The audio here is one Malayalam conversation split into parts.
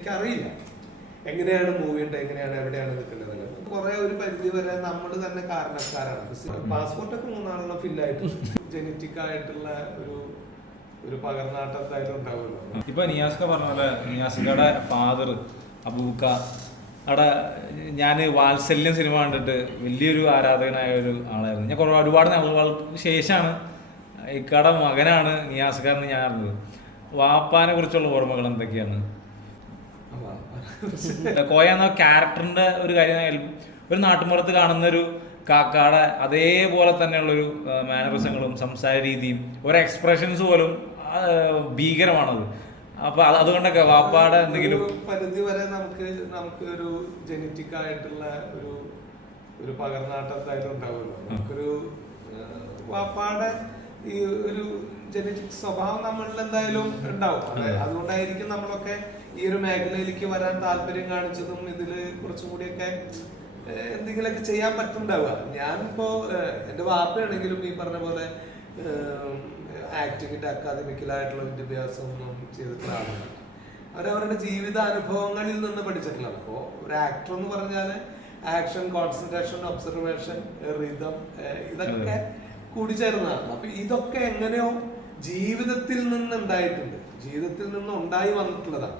എനിക്കറിയില്ല. എങ്ങനെയാണ് മൂവിയുടെ എങ്ങനെയാണ് എവിടെയാണ് നിൽക്കുന്നത്? കുറെ ഒരു പരിധി വരെ നമ്മൾ തന്നെ കാരണക്കാരാണ്. പാസ്പോർട്ടൊക്കെ മൂന്നാളെണ്ണം ഫില്ലായിട്ട് ജനറ്റിക് ആയിട്ടുള്ള ഒരു ഒരു പകർന്നാട്ടത്തായിട്ട് ഉണ്ടാവുമല്ലോ. ഇപ്പൊ നിയാസ്ക പറഞ്ഞ പോലെ നിയാസ്കയുടെ ഫാദർ അബൂക്ക അവിടെ ഞാൻ വാത്സല്യം സിനിമ കണ്ടിട്ട് വലിയൊരു ആരാധകനായ ഒരു ആളായിരുന്നു. ഞാൻ കുറേ ഒരുപാട് നാളുകൾക്ക് ശേഷമാണ് ഇക്കട മകനാണ് നിയാസ്ക എന്ന് ഞാൻ അറിഞ്ഞത്. വാപ്പാനെ കുറിച്ചുള്ള ഓർമ്മകൾ എന്തൊക്കെയാണ്? കോയ എന്ന ക്യാരക്ടറിന്റെ ഒരു കാര്യം ഒരു നാട്ടുമ്പുറത്ത് കാണുന്ന ഒരു കാക്കാടെ അതേപോലെ തന്നെയുള്ള ഒരു മാനറിസങ്ങളും സംസാര രീതിയും ഒരു എക്സ്പ്രഷൻസ് പോലും ഭീകരമാണത്. അപ്പൊ അത് അതുകൊണ്ടൊക്കെ വാപ്പാടെ എന്തെങ്കിലും പരിധി വരെ നമുക്ക് നമുക്ക് ഒരു ജനറ്റിക് ആയിട്ടുള്ള ഒരു ഒരു പകർന്നാട്ടത്തായിട്ട് ഉണ്ടാവുമല്ലോ. നമുക്കൊരു വാപ്പാടെ ഈ ഒരു ജനറ്റിക് സ്വഭാവം നമ്മളിൽ എന്തായാലും ഉണ്ടാവും അതുകൊണ്ടായിരിക്കും നമ്മളൊക്കെ ഈ ഒരു മേഖലയിലേക്ക് വരാൻ താല്പര്യം കാണിച്ചതും ഇതിൽ കുറച്ചും കൂടിയൊക്കെ എന്തെങ്കിലുമൊക്കെ ചെയ്യാൻ പറ്റുന്നുണ്ടാവുക. ഞാനിപ്പോ എന്റെ വാപ്പയാണെങ്കിലും ഈ പറഞ്ഞ പോലെ ആക്ടിങ്ങിന്റെ അക്കാദമിക്കലായിട്ടുള്ള വിദ്യാഭ്യാസം ഒന്നും ചെയ്തിട്ടുള്ള ആളാണ്. അവരവരുടെ ജീവിതാനുഭവങ്ങളിൽ നിന്ന് പഠിച്ചിട്ടുള്ളത് അപ്പോൾ ഒരു ആക്ടർ എന്ന് പറഞ്ഞാൽ ആക്ഷൻ കോൺസെൻട്രേഷൻ ഒബ്സർവേഷൻ റിതം ഇതൊക്കെ കൂടിച്ചേർന്നതാണ് അപ്പൊ ഇതൊക്കെ എങ്ങനെയോ ജീവിതത്തിൽ നിന്ന് ഉണ്ടായിട്ടുണ്ട് ജീവിതത്തിൽ നിന്ന് ഉണ്ടായി വന്നിട്ടുള്ളതാണ്.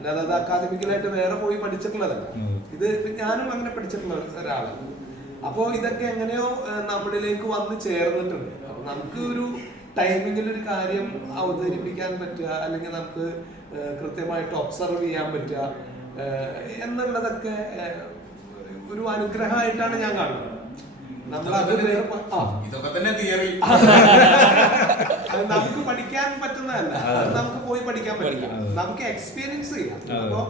അല്ലാതെ അത് അക്കാദമിക്കലായിട്ട് വേറെ പോയി പഠിച്ചിട്ടുള്ളതല്ല. ഇത് ഞാനും അങ്ങനെ പഠിച്ചിട്ടുള്ള ഒരാളാണ്. അപ്പോ ഇതൊക്കെ എങ്ങനെയോ നമ്മളിലേക്ക് വന്ന് ചേർന്നിട്ടുണ്ട്. അപ്പൊ നമുക്ക് ഒരു ടൈമിങ്ങിൽ ഒരു കാര്യം അവതരിപ്പിക്കാൻ പറ്റുക അല്ലെങ്കിൽ നമുക്ക് കൃത്യമായിട്ട് ഒബ്സർവ് ചെയ്യാൻ പറ്റുക എന്നുള്ളതൊക്കെ ഒരു അനുഗ്രഹമായിട്ടാണ് ഞാൻ കാണുന്നത് നമ്മൾ അത് വേറെ പ- ആ ഇതൊക്കെ തന്നെ തിയറി. അത് നമുക്ക് പഠിക്കാൻ പറ്റുന്നതല്ല. അത് നമുക്ക് പോയി പഠിക്കാൻ പറ്റില്ല. നമുക്ക് എക്സ്പീരിയൻസ് ചെയ്യാം. അപ്പൊ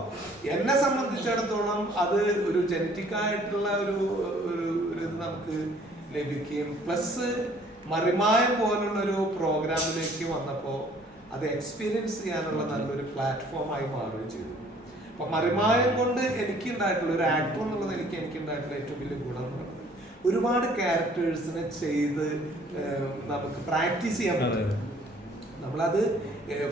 എന്നെ സംബന്ധിച്ചിടത്തോളം അത് ഒരു ജനറ്റിക് ആയിട്ടുള്ള ഒരു ഒരു ഇത് നമുക്ക് ലഭിക്കുകയും പ്ലസ് മറിമായം പോലുള്ള ഒരു പ്രോഗ്രാമിലേക്ക് വന്നപ്പോ അത് എക്സ്പീരിയൻസ് ചെയ്യാനുള്ള നല്ലൊരു പ്ലാറ്റ്ഫോം ആയി മാറുകയും ചെയ്തു. അപ്പൊ മറിമായം കൊണ്ട് എനിക്ക് ഉണ്ടായിട്ടുള്ള ഒരു ആക്ടർ എന്നുള്ളത് എനിക്ക് എനിക്ക് ഉണ്ടായിട്ടുള്ള ഏറ്റവും വലിയ ഗുണം എന്ന് പറയുന്നത് ഒരുപാട് ക്യാരക്ടേഴ്സിനെ ചെയ്ത് നമുക്ക് പ്രാക്ടീസ് ചെയ്യാൻ പറ്റും. നമ്മളത്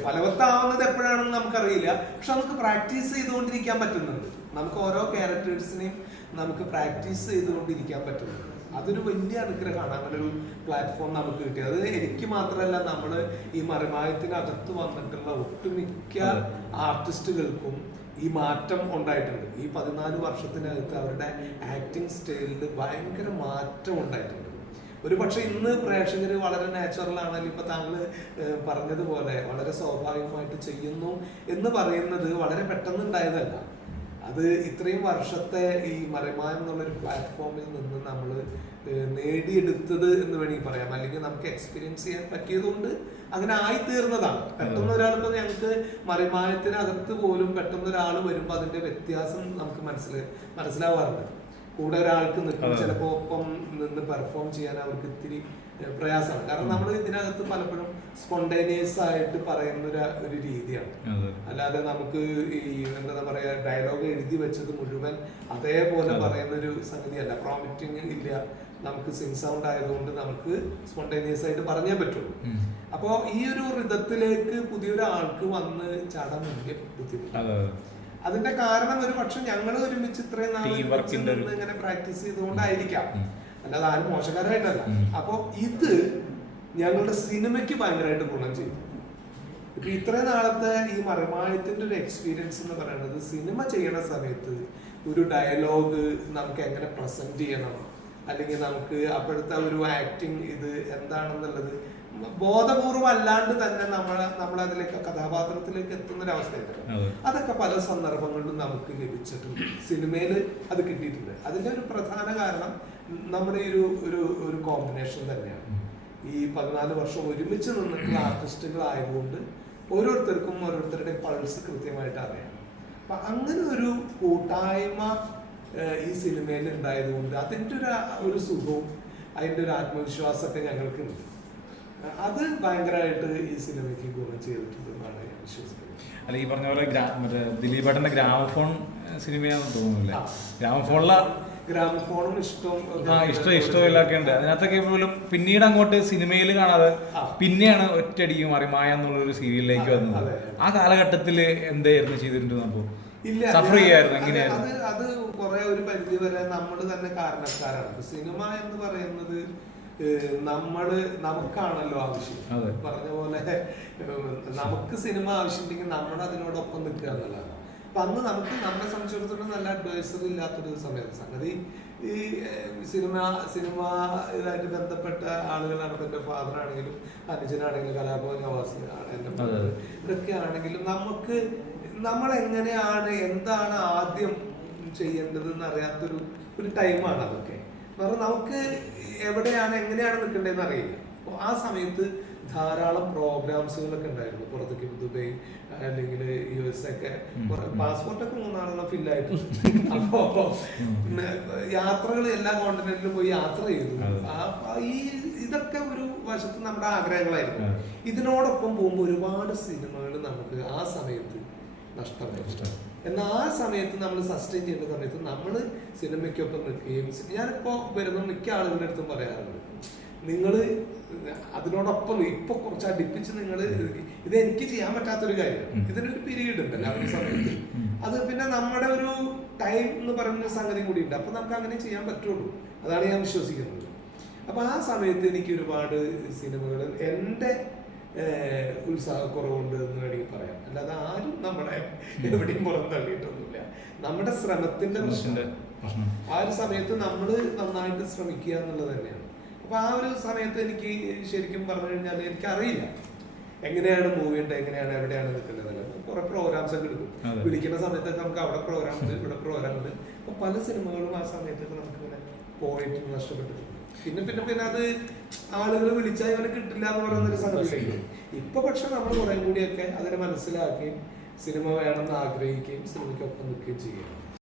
ഫലവത്താവുന്നത് എപ്പോഴാണെന്ന് നമുക്കറിയില്ല. പക്ഷെ നമുക്ക് പ്രാക്ടീസ് ചെയ്തുകൊണ്ടിരിക്കാൻ പറ്റുന്നുണ്ട്. നമുക്ക് ഓരോ ക്യാരക്ടേഴ്സിനെയും നമുക്ക് പ്രാക്ടീസ് ചെയ്തുകൊണ്ടിരിക്കാൻ പറ്റുന്നുണ്ട്. അതൊരു വലിയ അനുഗ്രഹമാണ്. അങ്ങനെ ഒരു പ്ലാറ്റ്ഫോം നമുക്ക് കിട്ടിയത്. അത് എനിക്ക് മാത്രമല്ല നമ്മൾ ഈ മറിമായത്തിനകത്ത് വന്നിട്ടുള്ള ഒട്ടുമിക്ക ആർട്ടിസ്റ്റുകൾക്കും ഈ മാറ്റം ഉണ്ടായിട്ടുണ്ട്. ഈ പതിനാല് വർഷത്തിനകത്ത് അവരുടെ ആക്ടിങ് സ്റ്റൈലിൽ ഭയങ്കര മാറ്റം ഉണ്ടായിട്ടുണ്ട്. ഒരു പക്ഷെ ഇന്ന് പ്രേക്ഷകർ വളരെ നാച്ചുറൽ ആണെങ്കിൽ ഇപ്പൊ താങ്കൾ പറഞ്ഞതുപോലെ വളരെ സ്വാഭാവികമായിട്ട് ചെയ്യുന്നു എന്ന് പറയുന്നത് വളരെ പെട്ടെന്ന് ഉണ്ടായതല്ല അത് ഇത്രയും വർഷത്തെ ഈ മറിമായം എന്നുള്ളൊരു പ്ലാറ്റ്ഫോമിൽ നിന്ന് നമ്മൾ നേടിയെടുത്തത് എന്ന് വേണമെങ്കിൽ പറയാം. അല്ലെങ്കിൽ നമുക്ക് എക്സ്പീരിയൻസ് ചെയ്യാൻ പറ്റിയതുകൊണ്ട് അങ്ങനെ ആയി തീർന്നതാണ് പെട്ടെന്ന് ഒരാളിപ്പോൾ ഞങ്ങൾക്ക് മറിമായത്തിനകത്ത് പോലും പെട്ടെന്ന് ഒരാൾ വരുമ്പോൾ അതിന്റെ വ്യത്യാസം നമുക്ക് മനസ്സിൽ മനസ്സിലാവാറുണ്ട്. കൂടെ ഒരാൾക്ക് നിൽക്കും. ചിലപ്പോൾ ഒപ്പം നിന്ന് പെർഫോം ചെയ്യാൻ അവർക്ക് ഇത്തിരി പ്രയാസമാണ് കാരണം നമ്മൾ ഇതിനകത്ത് പലപ്പോഴും സ്പോണ്ടേനിയസ് ആയിട്ട് പറയുന്ന ഒരു രീതിയാണ് അല്ലാതെ നമുക്ക് ഈ എന്താ പറയാ ഡയലോഗ് എഴുതി വെച്ചത് മുഴുവൻ അതേപോലെ അതെ. പറയുന്ന ഒരു സംഗതിയല്ല പ്രോമിറ്റിംഗ് ഇല്ല നമുക്ക് സിങ് സൗണ്ട് ആയതുകൊണ്ട് നമുക്ക് സ്പോണ്ടേനിയസ് ആയിട്ട് പറഞ്ഞേ പറ്റുള്ളൂ. അപ്പോ ഈ ഒരു ഋതത്തിലേക്ക് പുതിയൊരാൾക്ക് വന്ന് ചാടാൻ ബുദ്ധിമുട്ടാണ് ബുദ്ധിമുട്ട് അതെ അതെ. അതിന്റെ കാരണം ഒരു പക്ഷെ ഞങ്ങൾ ഒരുമിച്ച് ഇത്രയും നാൾ നിന്ന് ഇങ്ങനെ പ്രാക്ടീസ് ചെയ്തുകൊണ്ടായിരിക്കാം. അല്ലാതെ ആരും മോശക്കാരായിട്ടല്ല. അപ്പൊ ഇത് ഞങ്ങളുടെ സിനിമയ്ക്ക് ഭയങ്കരമായിട്ട് ഗുണം ചെയ്തു. ഇപ്പൊ ഇത്രയും നാളത്തെ ഈ മറിമായത്തിന്റെ ഒരു എക്സ്പീരിയൻസ് എന്ന് പറയുന്നത് സിനിമ ചെയ്യണ സമയത്ത് ഒരു ഡയലോഗ് നമുക്ക് എങ്ങനെ പ്രസന്റ് ചെയ്യണം? അല്ലെങ്കിൽ നമുക്ക് അപ്പോഴത്തെ ഒരു ആക്ടിങ് ഇത് എന്താണെന്നുള്ളത് ബോധപൂർവം അല്ലാണ്ട് തന്നെ നമ്മൾ നമ്മളതിലേക്ക് കഥാപാത്രത്തിലേക്ക് എത്തുന്ന ഒരു അവസ്ഥയുണ്ട് അതെ. അതൊക്കെ പല സന്ദർഭങ്ങളിലും നമുക്ക് ലഭിച്ചിട്ടുണ്ട്. സിനിമയിൽ അത് കിട്ടിയിട്ടുണ്ട്. അതിന്റെ ഒരു പ്രധാന കാരണം നമ്മുടെ ഒരു ഒരു ഒരു കോമ്പിനേഷൻ തന്നെയാണ്. ഈ പതിനാല് വർഷം ഒരുമിച്ച് നിന്നിട്ടുള്ള ആർട്ടിസ്റ്റുകൾ ആയതുകൊണ്ട് ഓരോരുത്തർക്കും ഓരോരുത്തരുടെ പൾസ് കൃത്യമായിട്ട് അറിയാം. അപ്പൊ അങ്ങനെ ഒരു കൂട്ടായ്മ ഈ സിനിമയിൽ ഉണ്ടായതുകൊണ്ട് അതിന്റെ ഒരു ഒരു സുഖവും അതിന്റെ ഒരു ആത്മവിശ്വാസമൊക്കെ ഞങ്ങൾക്കുണ്ട്. അത് ഭയങ്കരമായിട്ട് ഈ സിനിമയ്ക്ക് ഗുണം ചെയ്തിട്ടുണ്ടെന്നാണ് ഞാൻ വിശ്വസിക്കുന്നത്. അല്ല ഈ പറഞ്ഞ പോലെ മറ്റേ ദിലീപേട്ടന്റെ ഗ്രാമഫോൺ സിനിമയാണെന്ന് തോന്നുന്നില്ലേ? ഗ്രാമഫോണില ഗ്രാമഫോണും ഇഷ്ടവും ഇഷ്ടം ഇഷ്ടമില്ലൊക്കെ ഉണ്ട്. അതിനകത്തൊക്കെ പോലും പിന്നീട് അങ്ങോട്ട് സിനിമയിൽ കാണാതെ പിന്നെയാണ് ഒറ്റയടിക്കും അറിമായ എന്നുള്ളൊരു സീരിയലിലേക്ക് വന്നത്. ആ കാലഘട്ടത്തിൽ എന്തായിരുന്നു ചെയ്തിട്ടുണ്ട് അപ്പോൾ ഇല്ല സഫർ ചെയ്യായിരുന്നു എങ്ങനെയായിരുന്നു? അത് അത് കുറെ ഒരു പരിധി വരെ നമ്മൾ തന്നെ കാരണക്കാരാണ്. സിനിമ എന്ന് പറയുന്നത് നമ്മൾ നമുക്കാണല്ലോ ആവശ്യം. പറഞ്ഞ പോലെ നമുക്ക് സിനിമ ആവശ്യമുണ്ടെങ്കിൽ നമ്മൾ അതിനോടൊപ്പം നിൽക്കുക എന്നുള്ളതാണ്. അപ്പൊ അന്ന് നമുക്ക് നമ്മളെ സംബന്ധിച്ചിടത്തോളം നല്ല അഡ്വൈസർ ഇല്ലാത്തൊരു സമയത്ത് സംഗതി ഈ സിനിമ സിനിമ ഇതായിട്ട് ബന്ധപ്പെട്ട ആളുകളാണ്. എന്റെ ഫാദർ ആണെങ്കിലും അനുജനാണെങ്കിലും കലാഭവൻ നവാസ് എന്റെ അതെ, അതെ. ഇതൊക്കെ ആണെങ്കിലും നമുക്ക് നമ്മൾ എങ്ങനെയാണ് എന്താണ് ആദ്യം ചെയ്യേണ്ടത് എന്ന് അറിയാത്തൊരു ഒരു ടൈമാണ് അതൊക്കെ. കാരണം നമുക്ക് എവിടെയാണ് എങ്ങനെയാണ് നിൽക്കേണ്ടതെന്ന് അറിയില്ല. അപ്പോൾ ആ സമയത്ത് ധാരാളം പ്രോഗ്രാംസുകളൊക്കെ ഉണ്ടായിരുന്നു. പുറത്തേക്ക് ദുബൈ അല്ലെങ്കിൽ യു എസ് ഒക്കെ. പാസ്പോർട്ടൊക്കെ മൂന്നാളെല്ലാം ഫില്ലായിട്ട്. അപ്പോ പിന്നെ യാത്രകൾ എല്ലാ കോണ്ടിനെന്റിലും പോയി യാത്ര ചെയ്തു. ഈ ഇതൊക്കെ ഒരു വശത്ത് നമ്മുടെ ആഗ്രഹങ്ങളായിരുന്നു. ഇതിനോടൊപ്പം പോകുമ്പോൾ ഒരുപാട് സിനിമകൾ നമുക്ക് ആ സമയത്ത് നഷ്ടമായി. എന്നാൽ ആ സമയത്ത് നമ്മൾ സസ്റ്റെയിൻ ചെയ്യുന്ന സമയത്ത് നമ്മൾ സിനിമയ്ക്കൊപ്പം നിൽക്കുകയും ഞാനിപ്പോൾ വരുന്ന മിക്ക ആളുകളുടെ അടുത്തും പറയാറുണ്ട്. നിങ്ങൾ അതിനോടൊപ്പം ഇപ്പൊ കുറച്ച് അടുപ്പിച്ച് നിങ്ങൾ ഇത് എനിക്ക് ചെയ്യാൻ പറ്റാത്തൊരു കാര്യമാണ് ഉം. ഇതിനൊരു പീരീഡ് ഉണ്ടല്ലോ ആ ഒരു സമയത്ത്. അത് പിന്നെ നമ്മുടെ ഒരു ടൈം എന്ന് പറയുന്ന സംഗതി കൂടി ഉണ്ട്. അപ്പൊ നമുക്ക് അങ്ങനെ ചെയ്യാൻ പറ്റുള്ളൂ. അതാണ് ഞാൻ വിശ്വസിക്കുന്നത്. അപ്പൊ ആ സമയത്ത് എനിക്ക് ഒരുപാട് സിനിമകൾ എന്റെ ഉത്സാഹക്കുറവുണ്ട് എന്ന് വേണമെങ്കിൽ പറയാം. അല്ലാതെ ആരും നമ്മളെ എവിടെയും പുറം തള്ളിയിട്ടൊന്നുമില്ല നമ്മുടെ ശ്രമത്തിന്റെ പ്രശ്നം. ആ ഒരു സമയത്ത് നമ്മൾ നന്നായിട്ട് ശ്രമിക്കുക എന്നുള്ളത് തന്നെയാണ്. അപ്പൊ ആ ഒരു സമയത്ത് എനിക്ക് ശരിക്കും പറഞ്ഞു കഴിഞ്ഞാൽ എനിക്ക് അറിയില്ല എങ്ങനെയാണ് മൂവ് ചെയ്യേണ്ടത്? എങ്ങനെയാണ് എവിടെയാണ് നിൽക്കേണ്ടത്? കുറെ പ്രോഗ്രാംസ് ഒക്കെ എടുക്കും. വിളിക്കുന്ന സമയത്തൊക്കെ നമുക്ക് അവിടെ പ്രോഗ്രാം ഉണ്ട് ഇവിടെ പ്രോഗ്രാം ഉണ്ട്. അപ്പൊ പല സിനിമകളും ആ സമയത്തൊക്കെ നമുക്ക് ഇങ്ങനെ പോയിട്ട് നഷ്ടപ്പെട്ടിട്ടുണ്ട്. പിന്നെ പിന്നെ പിന്നെ അത് ആളുകൾ വിളിച്ചാൽ ഇവനെ കിട്ടില്ല എന്ന് പറയുന്നൊരു സംഗതി ഇപ്പൊ പക്ഷെ നമ്മൾ കുറെ കൂടിയൊക്കെ അതിനെ മനസ്സിലാക്കുകയും സിനിമ വേണമെന്ന് ആഗ്രഹിക്കുകയും സിനിമയ്ക്കൊപ്പം നിൽക്കുകയും ചെയ്യുകയാണ്